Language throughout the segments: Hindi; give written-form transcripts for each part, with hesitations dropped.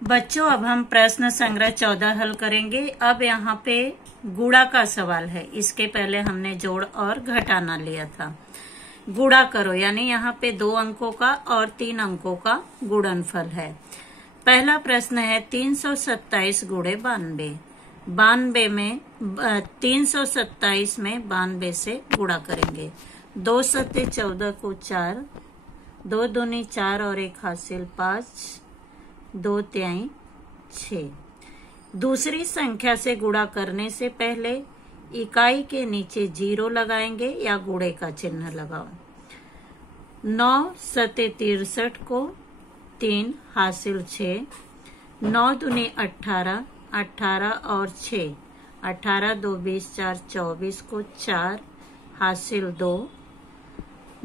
बच्चों, अब हम प्रश्न संग्रह 14 हल करेंगे। अब यहाँ पे गुणा का सवाल है। इसके पहले हमने जोड़ और घटाना लिया था। गुणा करो, यानी यहाँ पे 2 अंकों का और 3 अंकों का गुणनफल है। पहला प्रश्न है 327 गुणे 92। 92 में 327 में 92 से गुणा करेंगे। 2 सत्ते 14 को 4, 2 दूनी 4 और 1 हासिल 5, 2 तिहाई 6। दूसरी संख्या से गुणा करने से पहले इकाई के नीचे 0 लगाएंगे या गुणे का चिन्ह लगाओ। 9 सत्ते 63 को 3 हासिल 6, 9 दूनी 18, 18 और 6, 18 2 20 4 24 को 4 हासिल 2,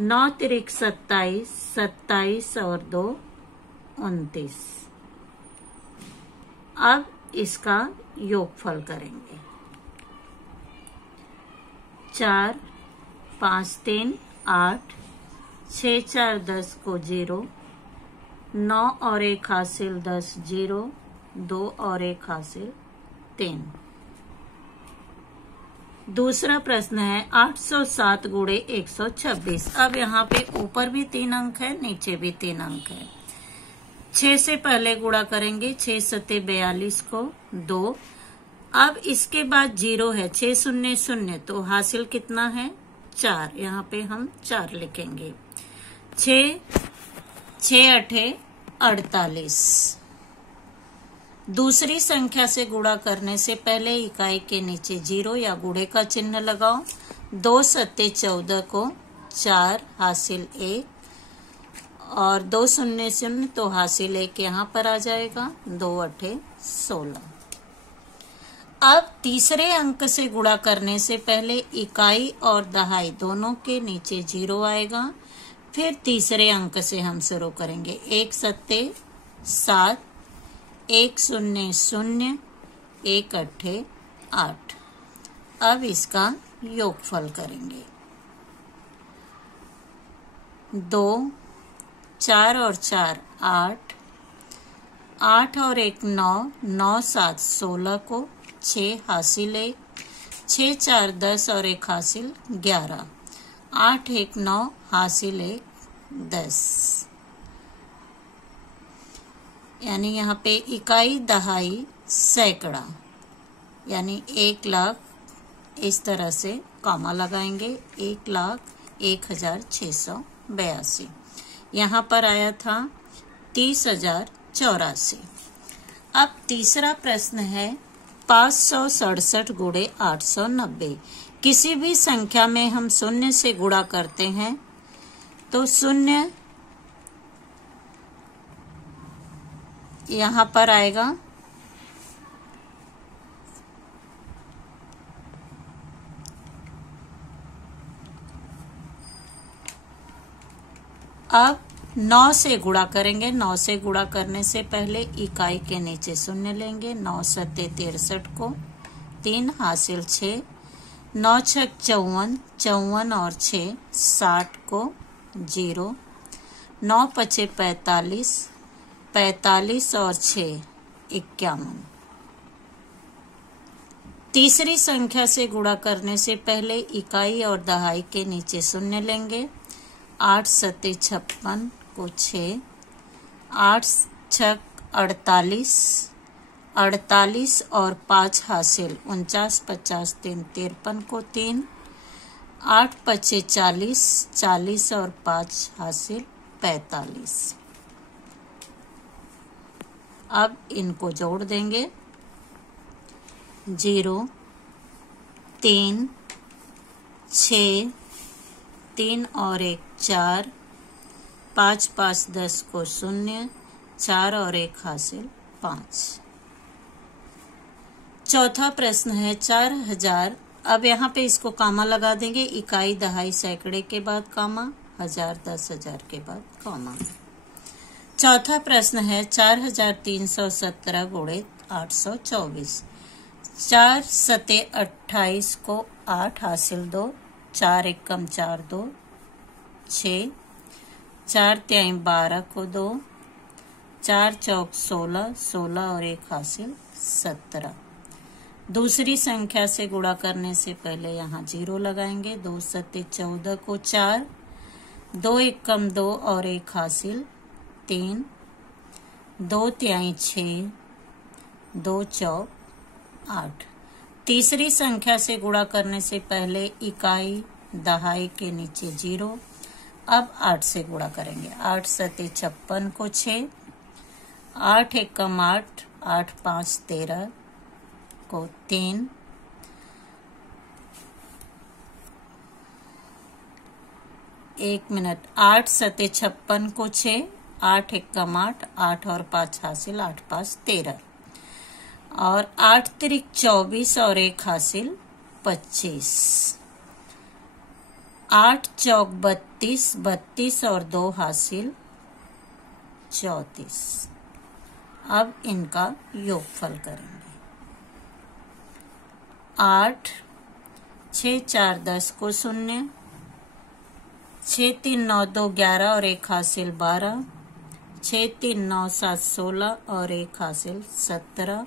9 तिरिक 27, 27 और 2 29। अब इसका योगफल करेंगे। 4 5 3 8, 6 4 10 को 0, 9 और 1 हासिल 10 0, 2 और 1 हासिल 3। दूसरा प्रश्न है 807 गुणे 126। अब यहाँ पे ऊपर भी 3 अंक है, नीचे भी 3 अंक है। 6 से पहले गुणा करेंगे। 6 सत्ते 42 को 2। अब इसके बाद 0 है, 6 शून्य 0, तो हासिल कितना है 4। यहाँ पे हम 4 लिखेंगे। 6 6 8 48। दूसरी संख्या से गुणा करने से पहले इकाई के नीचे 0 या गुणे का चिन्ह लगाओ। 2 सत्ते 14 को 4 हासिल 1 और 2 शून्य 0, तो हासिल 1 यहाँ पर आ जाएगा। 2 8 16। अब तीसरे अंक से गुणा करने से पहले इकाई और दहाई दोनों के नीचे 0 आएगा। फिर तीसरे अंक से हम शुरू करेंगे। 1 सत्ते 7, 1 शून्य 0, 1 8 8। अब इसका योगफल करेंगे। 2 4 और 4 8, 8 और 1 9, 9 7 16 को 6 हासिल 1, 6 4 10 और 1 हासिल 11, 8 1 9 हासिल 1 10। यानी यहाँ पे इकाई दहाई सैकड़ा, यानी 1 लाख, इस तरह से कॉमा लगाएंगे। 1,01,682। यहाँ पर आया था 30,084। अब तीसरा प्रश्न है 567 गुणे 890। किसी भी संख्या में हम शून्य से गुणा करते हैं तो शून्य यहाँ पर आएगा। अब 9 से गुणा करेंगे। 9 से गुणा करने से पहले इकाई के नीचे शून्य लेंगे। 9 सत्ते 63 को 3 हासिल 6, 9 6 54, 54 और 6 60 को 0, 9 5 45, 45 और 6 51। तीसरी संख्या से गुणा करने से पहले इकाई और दहाई के नीचे शून्य लेंगे। 8 सत्ते 56 को 6, 8 6 48, 48 और 5 हासिल 49, 50 3 53 को 3, 8 5 40, 40 और 5 हासिल 45। अब इनको जोड़ देंगे। 0 3 6 3 और 1 4, 5 5 10 को 0, 4 और 1 हासिल 5। चौथा प्रश्न है 4000। अब यहाँ पे इसको कामा लगा देंगे। इकाई दहाई सैकड़े के बाद कामा, 1000 10,000 के बाद कामा। चौथा प्रश्न है 4317 गुणे 824। 4 सत्ते 28 को 8 हासिल 2, 4 एकम 4 2 6, 4 तिहाई 12 को 2, 4 चौक 16, 16 और 1 हासिल 17। दूसरी संख्या से गुणा करने से पहले यहाँ 0 लगाएंगे। 2 सत्ते 14 को 4, 2 एकम 2 और 1 हासिल 3, 2 तिहाई 6, 2 चौक 8। तीसरी संख्या से गुणा करने से पहले इकाई दहाई के नीचे 0। अब 8 से गुणा करेंगे। 8 सत्ते 56 को 6, 8 एकम 8, 8 5 13 को 3, 1 मिनट। 8 सत्ते 56 को 6, 8 एकम 8, 8 और 5 हासिल 8 5 13 और 8 तिरिक 24 और 1 हासिल 25। 8 चौक 32, 32 और 2 हासिल 34। अब इनका योगफल करेंगे। 8 6 4 10 को 0, 6 3 9 2 11 और 1 हासिल 12, 6 3 9 7 16 और 1 हासिल 17,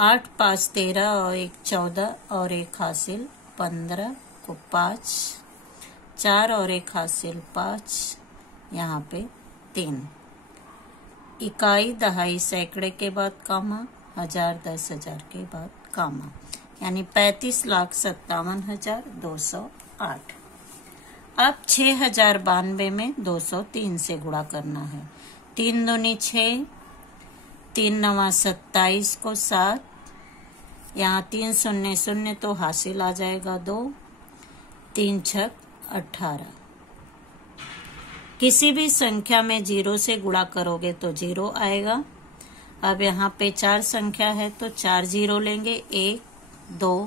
8 5 13 और 1 14 और 1 हासिल 15 को 5, 4 और 1 हासिल 5, यहाँ पे 3। इकाई दहाई सैकड़े के बाद कामा, 1000 10,000 के बाद कामा, यानी 35,57,208। अब 6,092 में 203 से गुणा करना है। 3 दूनी 6, 3 नवा 27 को 7, यहाँ 3 शून्य शून्य तो हासिल आ जाएगा 2, 3 छक 18। किसी भी संख्या में 0 से गुणा करोगे तो 0 आएगा। अब यहाँ पे 4 संख्या है तो 4 0 लेंगे। 1 2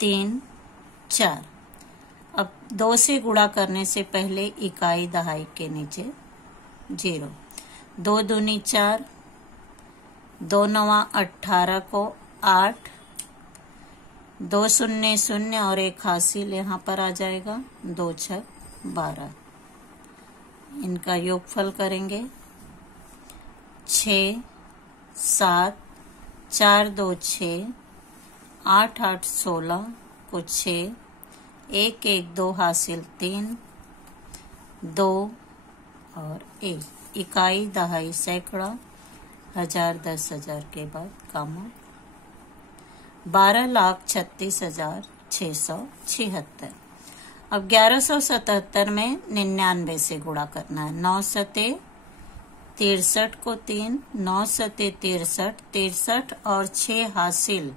3 4। अब 2 से गुणा करने से पहले इकाई दहाई के नीचे 0। 2 दूनी 4, 2 नवा 18 को 8, 2 शून्य शून्य और 1 हासिल यहाँ पर आ जाएगा 2 छक 12। इनका योगफल करेंगे। 6 7 4 2 6, 8 8 16 को 6, 1 1 2 हासिल 3, 2 और 1। इकाई दहाई सैकड़ा, 1000 10,000 के बाद कामा, 12,36,676। अब 1177 में 99 से गुणा करना है। 9 सते 63 को 3, 9 सते 63, 63 और 6 हासिल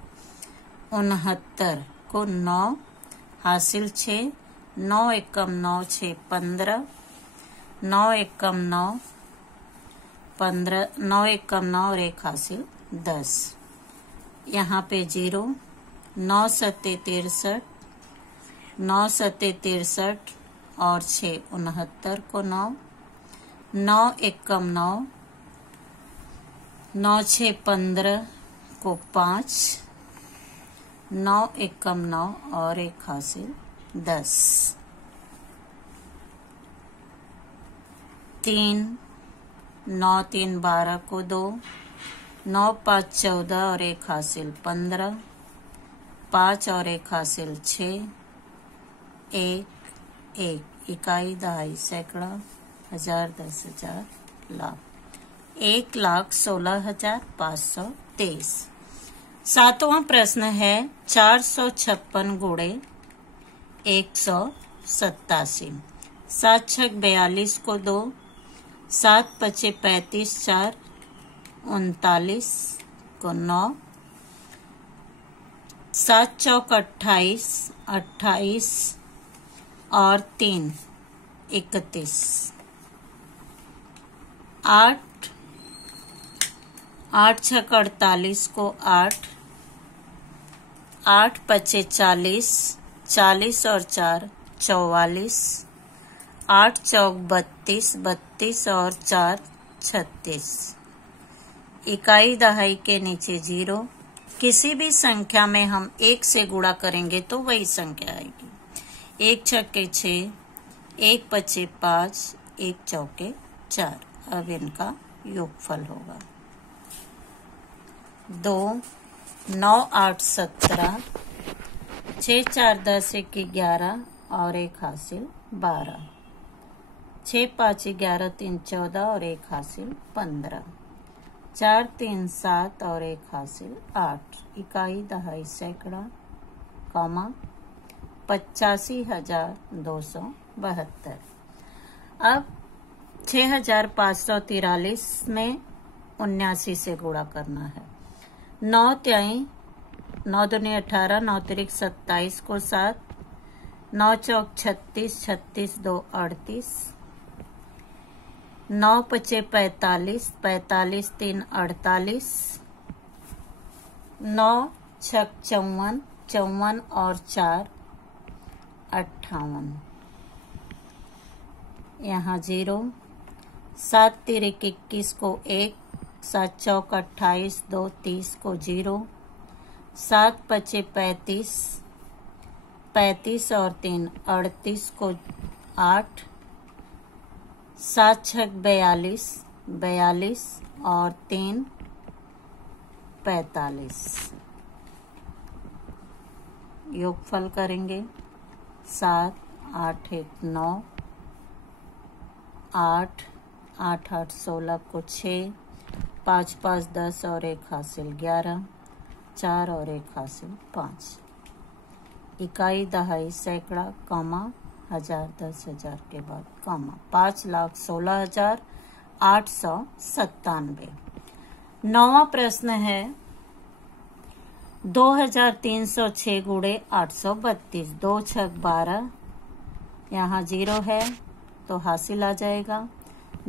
69 को 9 हासिल 6, 9 एकम 9 6 15, 9 एकम 9 15, 9 एकम 9 और 1 हासिल 10। यहाँ पे 0, 9 सते 63, 9 सते 63 और 6 69 को 9, 9 एकम 9, 9 6 15 को 5, 9 एकम 9 और 1 हासिल 10। 3 9 3 12 को 2, 9 5 14 और 1 हासिल 15, 5 और 1 हासिल 6, 1 1। इकाई दहाई सैकड़ा, 1000 10,000 लाख, 1,16,523। 7वां प्रश्न है 456 गुणे 187। 7 छक 42 को 2, 7 पचे 35, 4 39 को 9, 7 चौक 28, 28 और 3 31। 8 छक 48 को 8, 8 पचे 40, 40 और 4 44, 8 चौक 32, 32 और 4 36। इकाई दहाई के नीचे 0। किसी भी संख्या में हम 1 से गुणा करेंगे तो वही संख्या आएगी। 1 छक्के 6, 1 पचे 5, 1 चौके 4। अब इनका योगफल होगा 2, 9, 8, 17, 6, 4, 10, 1, 11 और 1 हासिल 12, 6, 5, 11, 3, 14 और 1 हासिल 15, 4, 3, 7 और 1 हासिल 8, इकाई दहाई सैकड़ा, कॉमा 85,272। अब 6,543 में 79 से गुणा करना है। 9 त्याई 9 दूनी 18, 9 तिरिक 27 को 7, 9 चौक 36, 36 2 38, 9 पचे 45, 45 3 48, 9 छक 54, 54 और 4 58, यहाँ 0, 7 तिरिक 21 को 1, 7 चौक 28, 2 30 को 0, 7 पचे 35, 35 और 3 38 को 8, 7 छक 42, 42 और 3 45। योगफल करेंगे 7, 8, 1, 9, 8, 8, 8, 16 को 6, 5, 5, 10 और 1 हासिल 11, 4 और 1 हासिल 5, इकाई दहाई सैकड़ा, कॉमा 1000, 10,000 के बाद कॉमा 5,16,897। 9वां प्रश्न है 2306 गुणे 832, 2 छक 12, यहाँ 0 है तो हासिल आ जाएगा,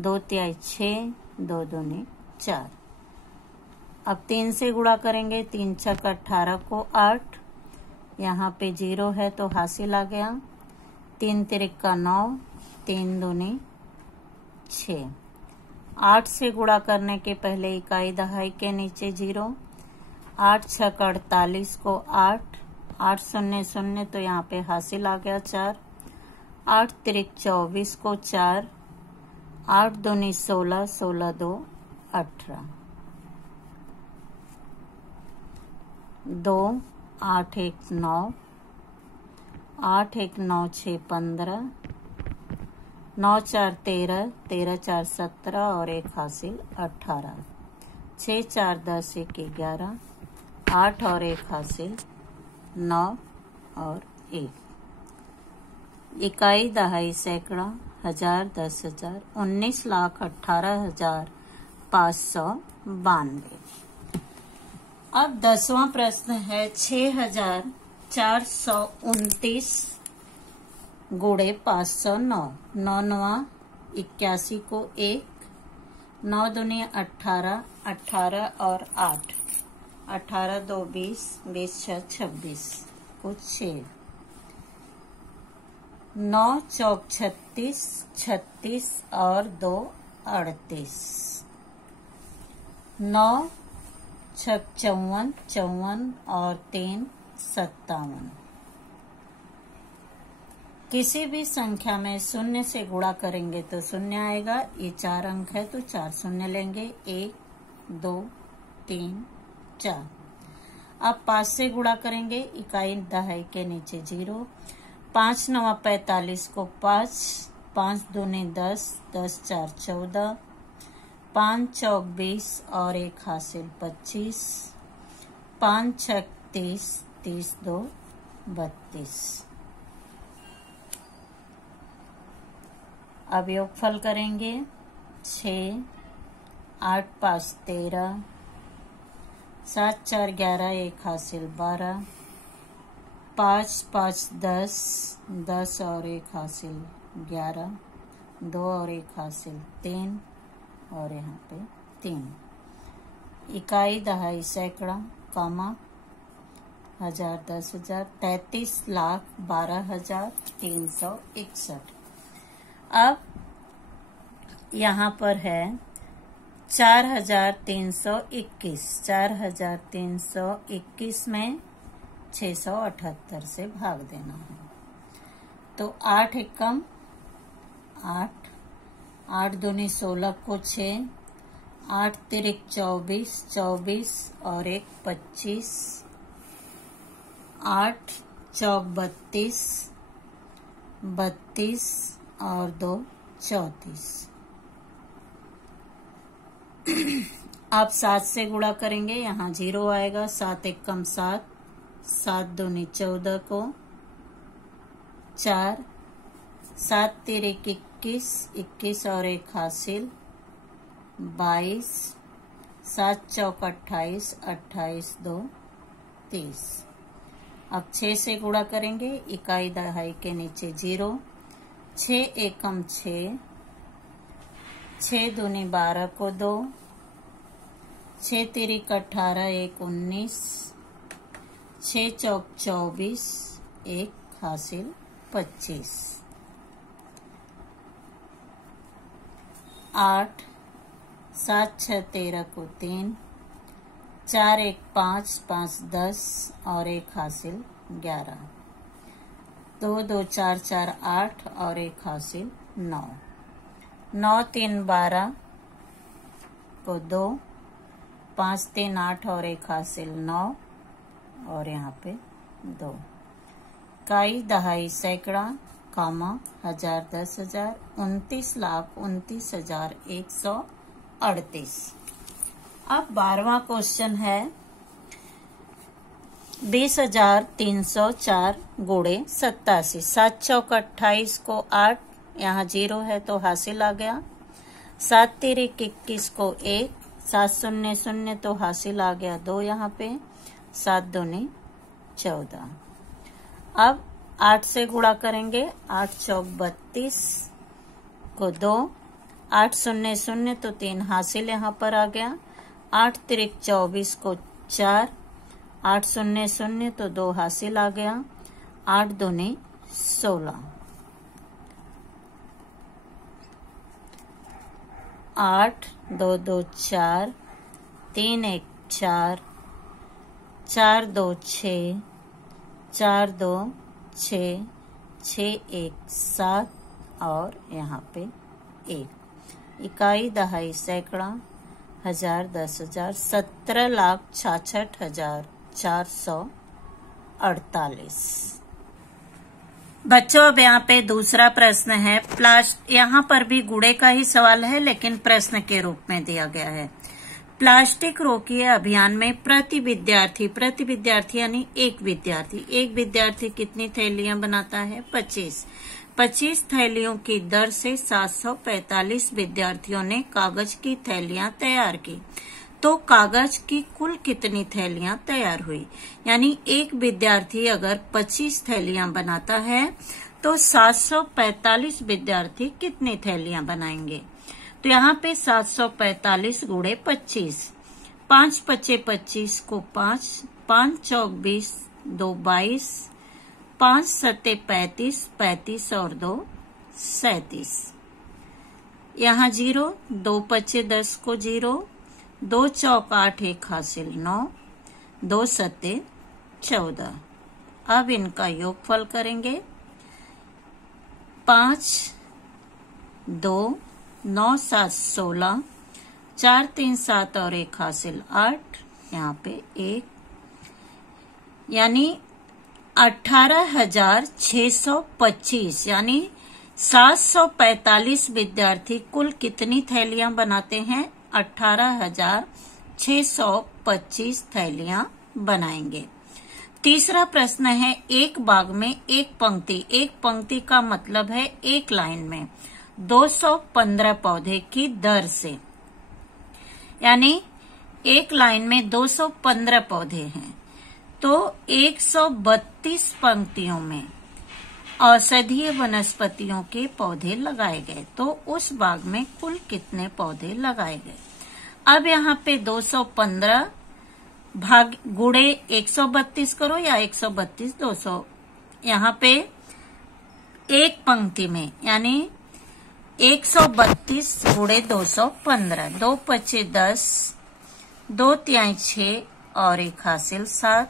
2 तिहाई 6, 2 दूनी 4। अब 3 से गुणा करेंगे, 3 छक 18 को 8, यहाँ पे 0 है तो हासिल आ गया, 3 तिरिक का 9, 3 दूनी 6। 8 से गुणा करने के पहले इकाई दहाई के नीचे 0, 8 छक 48 को 8, 8 0 0 तो यहाँ पे हासिल आ गया 4, 8 तिरिक 24 को 4, 8 दूनी 16, 16 2 18, 2, 8 1 9, 8 1 9 6 15, 9 4 13, 13 4 17 और 1 हासिल 18, 6 4 10 1 11, 8 और 1 हासिल 9 और 1, इकाई दहाई सैकड़ा, 1000, 10,000, 19,18,592। अब 10वां प्रश्न है 6,429 गुणे 509, 9 9 81 को 1, 9 दूनी 18, 18 और 8, 18 2 20, 20 6 26 को 6, 9 चौक 36, 36 और 2 38, 9 छक 54, 54 और 3 57। किसी भी संख्या में शून्य से गुणा करेंगे तो शून्य आएगा, ये 4 अंक है तो 4 शून्य लेंगे, 1 2 3 4। अब 5 से गुणा करेंगे, इकाई दहाई के नीचे 0, 5 9 45 को 5, 5 दूनी 10, 10 4 14, 5 चौक 20 और 1 हासिल 25, 5 छक 30, 30 2 32। अब योगफल करेंगे 6, 8 5 13, 7 4 11, 1 हासिल 12, 5 5 10, 10 और 1 हासिल 11, 2 और 1 हासिल 3 और यहाँ पे 3, इकाई दहाई सैकड़ा, कॉमा 1000, 10,000, 33,12,361। अब यहाँ पर है 4,321, 4,321 में 678 से भाग देना है, तो 8 एकम 8, 8 दूनी 16 को 6, 8 तिरिक 24, 24 और 1 25, 8 चौक 32, 32 और 2 34। आप 7 से गुणा करेंगे, यहाँ 0 आएगा, 7 एक कम 7, 7 दूनी 14 को 4, 7 तिरिक 21, 21 और 1 हासिल 22, 7 चौक 28, 28 2 30। अब 6 से गुणा करेंगे, इकाई दहाई के नीचे 0, 6 एकम 6, 6 दूनी 12 को 2, 6 तिरिक 18, 1 19, 6 चौक 24, 1 हासिल 25, 8, 7 6 13 को 3, 4 1 5, 5 10 और 1 हासिल 11, 2 2 4 4 8 और 1 हासिल 9, 9 3 12 को 2, 5 3 8 और 1 हासिल 9 और यहाँ पे 2। इकाई दहाई सैकड़ा, कामा, हजार, 10,000, 29,29,138। अब 12वां क्वेश्चन है 20,304 गुणे 87। 7 चौक 28 को 8, यहाँ 0 है तो हासिल आ गया। 7 तिरिक 21 को 1, 7 0 0 तो हासिल आ गया 2 यहाँ पे, 7 दूनी 14। अब 8 से गुणा करेंगे, 8 चौक 32 को 2, 8 0 0 तो 3 हासिल यहाँ पर आ गया। 8 तिरिक 24 को 4, 8 0 0 तो 2 हासिल आ गया। 8 दूनी 16, 8 2 2 4, 3 1 4, 4 2 6, 4 2 6, 6 1 7 और यहाँ पे 1। इकाई दहाई सैकड़ा, हजार, 10,000, 17,66,448। बच्चों अब यहाँ पे दूसरा प्रश्न है। यहाँ पर भी गुणे का ही सवाल है लेकिन प्रश्न के रूप में दिया गया है। प्लास्टिक रोकिए अभियान में प्रति विद्यार्थी यानी एक विद्यार्थी कितनी थैलियां बनाता है? 25 थैलियों की दर से 745 विद्यार्थियों ने कागज की थैलियां तैयार की, तो कागज की कुल कितनी थैलियां तैयार हुई? यानी एक विद्यार्थी अगर 25 थैलियां बनाता है तो 745 विद्यार्थी कितनी थैलियां बनाएंगे? तो यहाँ पे 745 गुणे 25, 5 पचे 25 को 5, 5 चौक 20, 2 22, 5 सत्ते 35, 35 और 2 37। यहाँ 0, 2 पचे 10 को 0, 2 चौक 8, 1 हासिल 9, 2 सत्ते 14। अब इनका योगफल करेंगे। 5 2 9 7 16, 4 3 7 और 1 हासिल 8, यहाँ पे 1, यानी 18,625 यानी 745 विद्यार्थी कुल कितनी थैलियां बनाते हैं? 18,625 थैलियां बनाएंगे। तीसरा प्रश्न है एक बाग में एक पंक्ति का मतलब है एक लाइन में 215 पौधे की दर से, यानी एक लाइन में 215 पौधे हैं तो 132 पंक्तियों में औषधीय वनस्पतियों के पौधे लगाए गए, तो उस बाग में कुल कितने पौधे लगाए गए? अब यहाँ पे 215 भाग गुणे 132 करो या 132 200, यहाँ पे एक पंक्ति में यानी 132 गुणे 215, 2 पचे 10, 2 तिहाई 6 और 1 हासिल 7,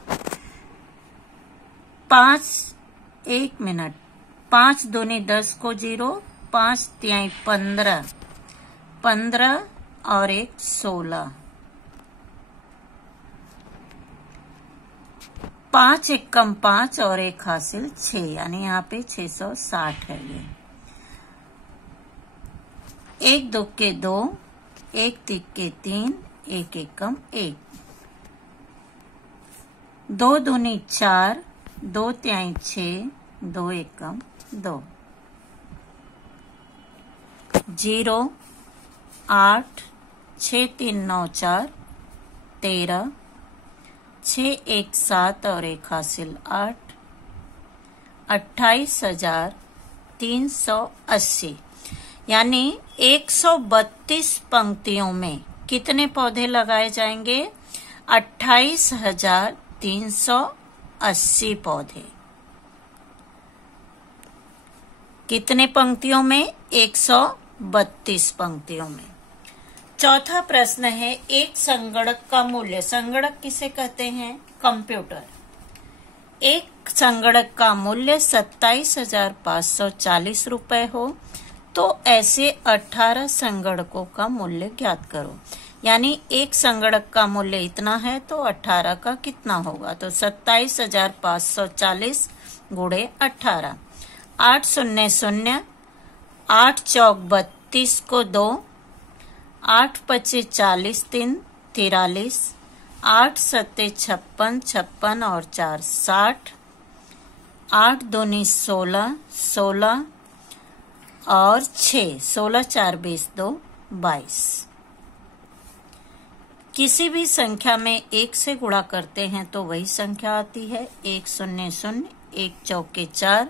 5 दूनी 10 को 0, 5 तिहाई 15 15 और एक 16, 5 एकम 5 और एक हासिल 6, यानी यहाँ पे 660 है ये। 1 2 2, 1 3 3, 1 एकम 1, 2 दूनी 4, 2 तिहाई 6, 2 एकम 2, 0 8, 6 3 9 4, 13, 6 1 7 और एक हासिल 8, 28,380, यानी 132 पंक्तियों में कितने पौधे लगाए जाएंगे? 28,380 पौधे। कितने पंक्तियों में? 132 पंक्तियों में। चौथा प्रश्न है, एक संगणक का मूल्य, संगणक किसे कहते हैं? कंप्यूटर। एक संगणक का मूल्य 27,540 रुपए हो तो ऐसे 18 संगणकों का मूल्य ज्ञात करो। यानी एक संगणक का मूल्य इतना है तो 18 का कितना होगा? तो 27,540 गुणे 18, 8 0 0, 8 चौक 32 को 2, 8 पचे 40, 3 43, 8 सत्ते 56, 56 और 4 60, 8 दूनी 16, 16 और 6, 16 4 20, 2 22। किसी भी संख्या में 1 से गुणा करते हैं तो वही संख्या आती है। 1 0 0, 1 चौके 4,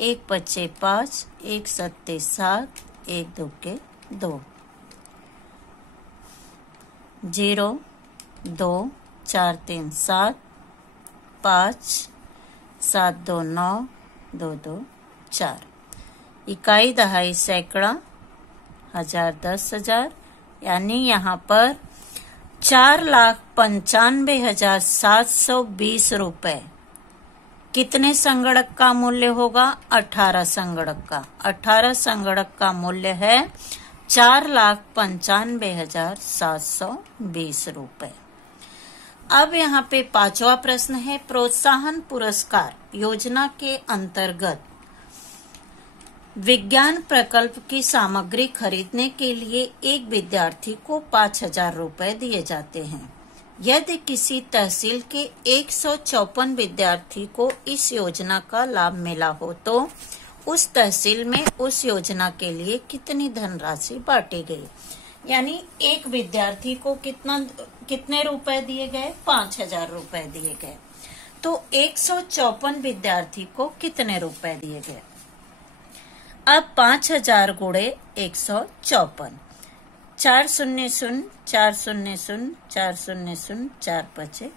1 पचे 5, 1 सत्ते 7, 1 दुके 2, 0 2 4 3 7, 5 7 2 9, 2 2 4। इकाई दहाई सैकड़ा, हजार 10,000, यानी यहाँ पर 4,95,720 रुपए। कितने संगणक का मूल्य होगा? 18 संगणक का। 18 संगणक का मूल्य है 4,95,720 रुपए। अब यहाँ पे पांचवा प्रश्न है, प्रोत्साहन पुरस्कार योजना के अंतर्गत विज्ञान प्रकल्प की सामग्री खरीदने के लिए एक विद्यार्थी को 5,000 रुपए दिए जाते हैं। यदि किसी तहसील के 154 विद्यार्थी को इस योजना का लाभ मिला हो तो उस तहसील में उस योजना के लिए कितनी धनराशि बांटी गई? यानी एक विद्यार्थी को कितने रुपए दिए गए? 5,000 रुपए दिए गए। तो 154 विद्यार्थी को कितने रुपए दिए गए? अब 5,000 गुणे 154, 4 0 0, 4 0 0, 4 0 0, 4 पचे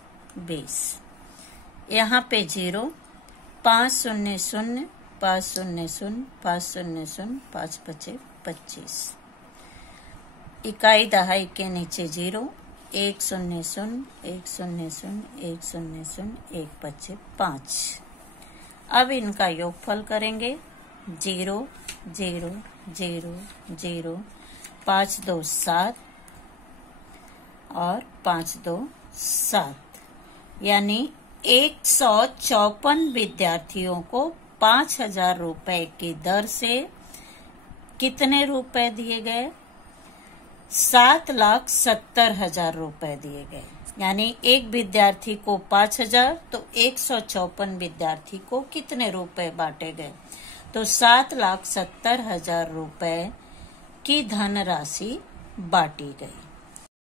20, यहाँ पे 0, 5 0 0, 5 0 0, 5 0 0, 5 पचे 25। इकाई दहाई के नीचे 0, 1 0 0, 1 0 0, 1 0 0, 1 पचे 5। अब इनका योगफल करेंगे। 0 0 0 0, 5 2 7 और 5 2 7, यानी 154 विद्यार्थियों को 5,000 रुपए की दर से कितने रुपए दिए गए? 7,70,000 रुपए दिए गए। यानी एक विद्यार्थी को 5,000 तो 154 विद्यार्थी को कितने रुपए बांटे गए? तो 7,70,000 रुपए की धनराशि बांटी गई।